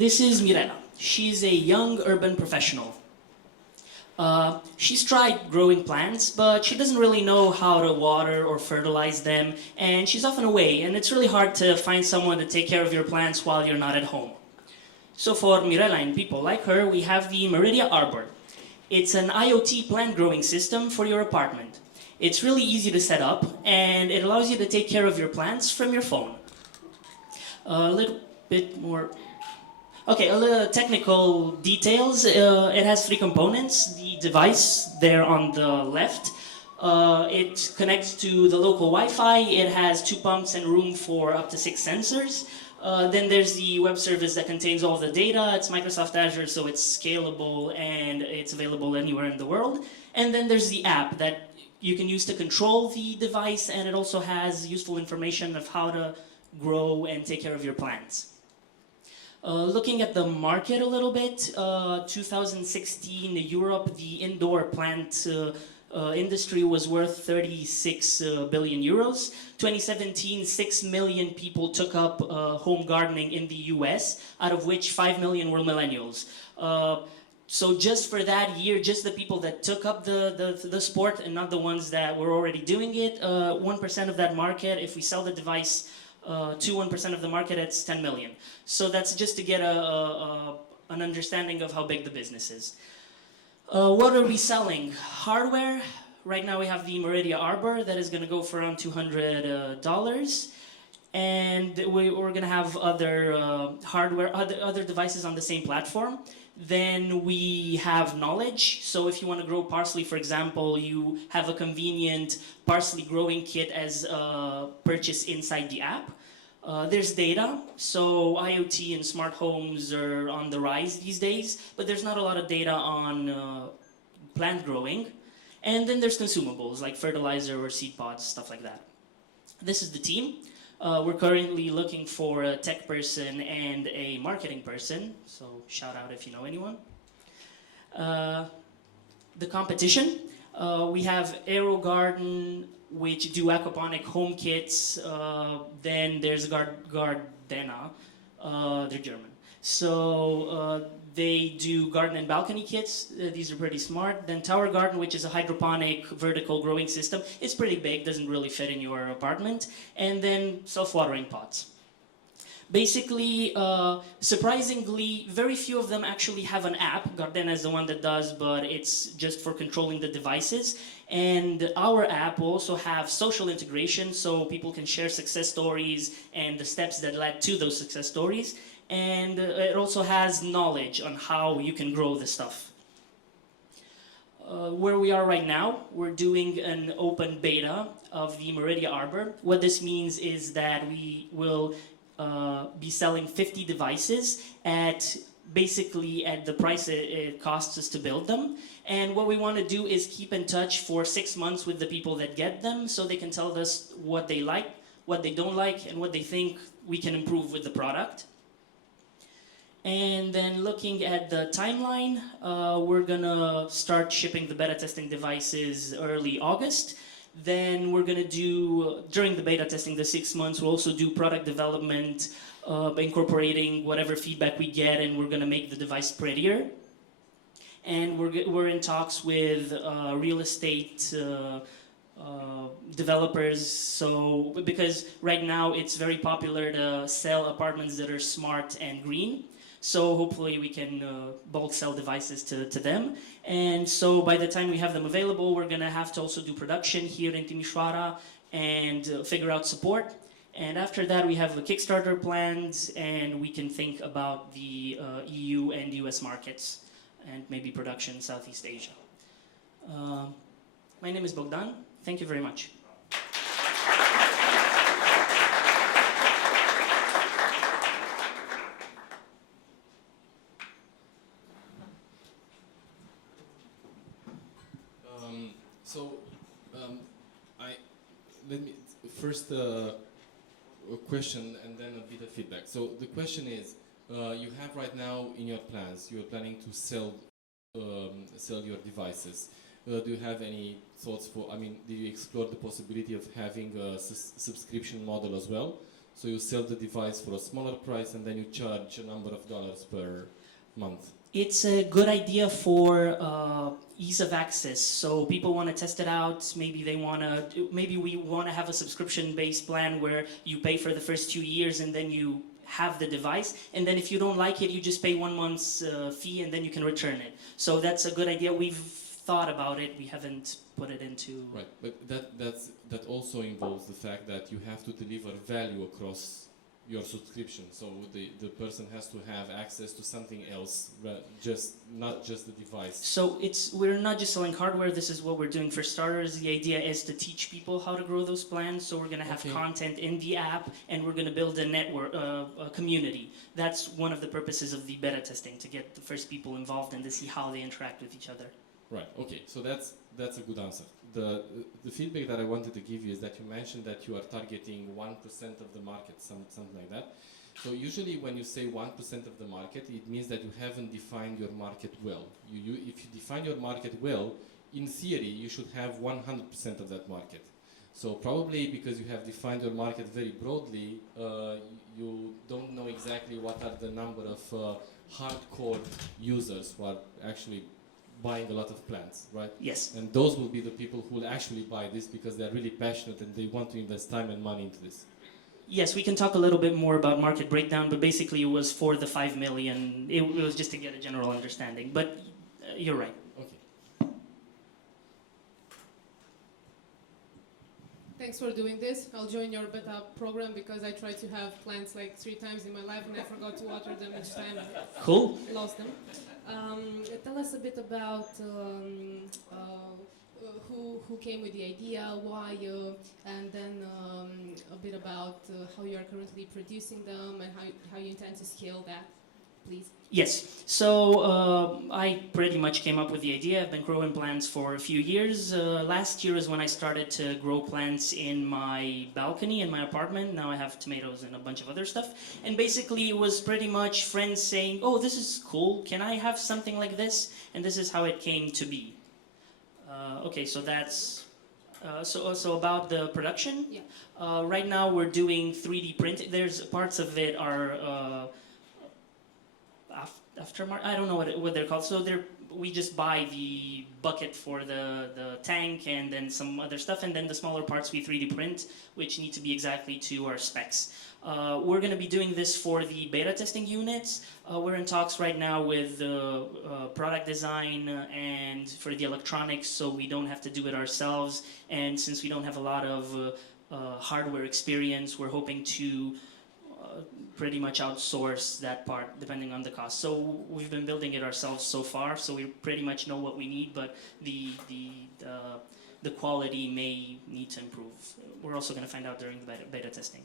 This is Mirela. She's a young urban professional. She's tried growing plants, but she doesn't really know how to water or fertilize them, and she's often away, and it's really hard to find someone to take care of your plants while you're not at home. So for Mirela and people like her, we have the Meridia Arbor. It's an IoT plant growing system for your apartment. It's really easy to set up, and it allows you to take care of your plants from your phone. A little bit more... Okay, a little technical details. It has three components. The device there on the left, it connects to the local Wi-Fi. It has 2 pumps and room for up to 6 sensors. Then there's the web service that contains all the data. It's Microsoft Azure, so it's scalable and it's available anywhere in the world. And then there's the app that you can use to control the device, and it also has useful information of how to grow and take care of your plants. Looking at the market a little bit, 2016 Europe, the indoor plant industry was worth 36 billion euros. 2017, 6 million people took up home gardening in the US, out of which 5 million were millennials. So just for that year, just the people that took up the sport and not the ones that were already doing it, 1% of that market, if we sell the device to 1% of the market, it's 10 million. So that's just to get an understanding of how big the business is. What are we selling? Hardware. Right now we have the Meridia Arbor that is going to go for around $200. And we're going to have other hardware, other devices on the same platform. Then we have knowledge. So if you want to grow parsley, for example, you have a convenient parsley growing kit as purchase inside the app. There's data. So IoT and smart homes are on the rise these days, but there's not a lot of data on plant growing. And then there's consumables like fertilizer or seed pods, stuff like that. This is the team. We're currently looking for a tech person and a marketing person, so shout out if you know anyone. The competition, we have Aero Garden, which do aquaponic home kits. Then there's Gardena, they're German. So they do garden and balcony kits. These are pretty smart. Then Tower Garden, which is a hydroponic vertical growing system. It's pretty big, doesn't really fit in your apartment. And then self-watering pots. Basically, surprisingly, very few of them actually have an app. Gardena is the one that does, but it's just for controlling the devices. And our app will also have social integration, so people can share success stories and the steps that led to those success stories. And it also has knowledge on how you can grow the stuff. Where we are right now, we're doing an open beta of the Meridia Arbor. What this means is that we will be selling 50 devices at basically at the price it costs us to build them. And what we want to do is keep in touch for 6 months with the people that get them, so they can tell us what they like, what they don't like, and what they think we can improve with the product. And then looking at the timeline, we're gonna start shipping the beta testing devices early August. Then we're gonna do, during the beta testing, the 6 months, we'll also do product development, incorporating whatever feedback we get, and we're gonna make the device prettier. And we're in talks with real estate developers, so because right now it's very popular to sell apartments that are smart and green. So hopefully we can bulk sell devices to them. And so by the time we have them available, we're going to have to also do production here in Timisoara and figure out support. And after that, we have the Kickstarter plans, and we can think about the EU and US markets, and maybe production in Southeast Asia. My name is Bogdan. Thank you very much. Let me first a question and then a bit of feedback. So the question is, you have right now in your plans, you're planning to sell your devices. Do you have any thoughts for? I mean, did you explore the possibility of having a subscription model as well? So you sell the device for a smaller price and then you charge a number of dollars per month. It's a good idea for ease of access. So people want to test it out. Maybe they want to. Maybe we want to have a subscription-based plan where you pay for the first 2 years and then you have the device. And then if you don't like it, you just pay 1 month's fee and then you can return it. So that's a good idea. We've thought about it. We haven't put it into. Right, but that also involves the fact that you have to deliver value across your subscription. So the person has to have access to something else, not just the device. So we're not just selling hardware. This is what we're doing for starters. The idea is to teach people how to grow those plants. So we're going to have content in the app, and we're going to build a network, a community. That's one of the purposes of the beta testing, to get the first people involved and to see how they interact with each other. Right. Okay. So that's a good answer. The feedback that I wanted to give you is that you mentioned that you are targeting 1% of the market, something like that. So usually when you say 1% of the market, it means that you haven't defined your market well. If you define your market well, in theory, you should have 100% of that market. So probably because you have defined your market very broadly, you don't know exactly what are the number of hardcore users who are actually buying a lot of plants, right? Yes. And those will be the people who will actually buy this because they're really passionate and they want to invest time and money into this. Yes, we can talk a little bit more about market breakdown, but basically it was for the 5 million. It was just to get a general understanding, but you're right. Okay. Thanks for doing this. I'll join your beta program because I tried to have plants like 3 times in my life and I forgot to water them each time. Cool. Lost them. Tell us a bit about who came with the idea, why, and then a bit about how you are currently producing them and how you intend to scale that, please. Yes, so I pretty much came up with the idea. I've been growing plants for a few years. Last year is when I started to grow plants in my balcony in my apartment. Now I have tomatoes and a bunch of other stuff. And basically it was pretty much friends saying, oh, this is cool, can I have something like this? And this is how it came to be. Okay, so that's... So about the production? Yeah. Right now we're doing 3D printing. There's parts of it are... aftermarket, I don't know what they're called. So we just buy the bucket for the tank and then some other stuff, and then the smaller parts we 3D print, which need to be exactly to our specs. We're going to be doing this for the beta testing units. We're in talks right now with the product design and for the electronics, so we don't have to do it ourselves. And since we don't have a lot of hardware experience, we're hoping to pretty much outsource that part depending on the cost. So we've been building it ourselves so far, so we pretty much know what we need, but the quality may need to improve. We're also going to find out during the beta testing.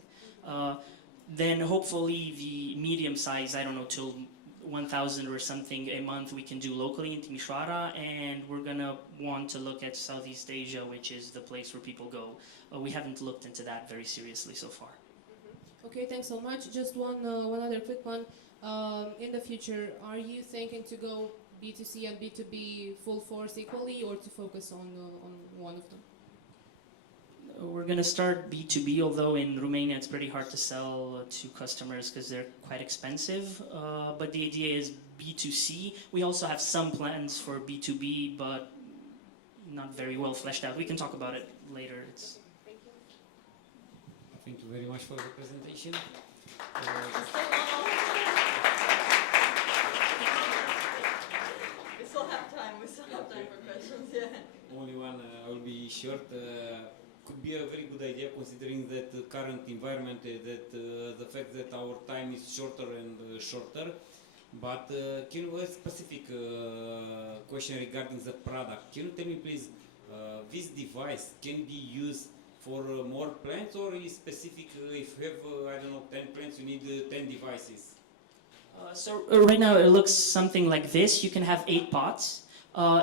Then hopefully the medium size, I don't know, till 1,000 or something a month we can do locally in Timisoara, and we're going to want to look at Southeast Asia, which is the place where people go. We haven't looked into that very seriously so far. Okay, thanks so much. Just one other quick one. In the future, are you thinking to go B2C and B2B full force equally, or to focus on one of them? We're going to start B2B, although in Romania it's pretty hard to sell to customers because they're quite expensive. But the idea is B2C. We also have some plans for B2B, but not very well fleshed out. We can talk about it later. Thank you very much for the presentation. We still have time for questions, yeah. Only one, I will be short. Could be a very good idea considering that the current environment, that the fact that our time is shorter and shorter. But can you a specific question regarding the product? Can you tell me please, this device can be used for more plants, or is specific if you have, I don't know, 10 plants, you need 10 devices? So right now it looks something like this. You can have 8 pots.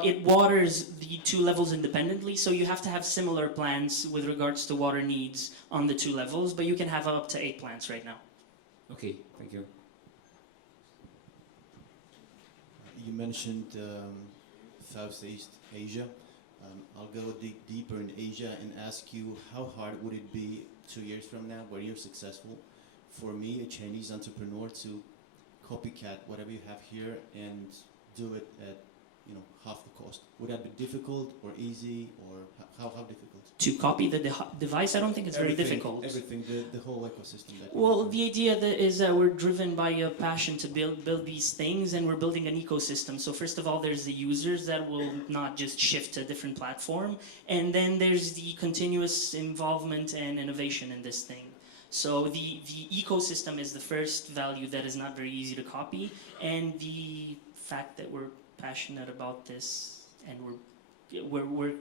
It waters the 2 levels independently, so you have to have similar plants with regards to water needs on the 2 levels, but you can have up to 8 plants right now. Okay, thank you. You mentioned Southeast Asia. I'll go deeper in Asia and ask you, how hard would it be 2 years from now, where you're successful, for me, a Chinese entrepreneur, to copycat whatever you have here and do it at, you know, half the cost? Would that be difficult or easy, or how difficult? To copy the device, I don't think it's very difficult. Everything, the whole ecosystem. That Well, the idea is that we're driven by a passion to build these things, and we're building an ecosystem. So first of all, there's the users that will not just shift to a different platform, and then there's the continuous involvement and innovation in this thing. So the ecosystem is the first value that is not very easy to copy, and the fact that we're passionate about this, and we're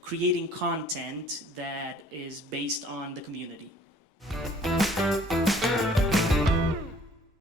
creating content that is based on the community.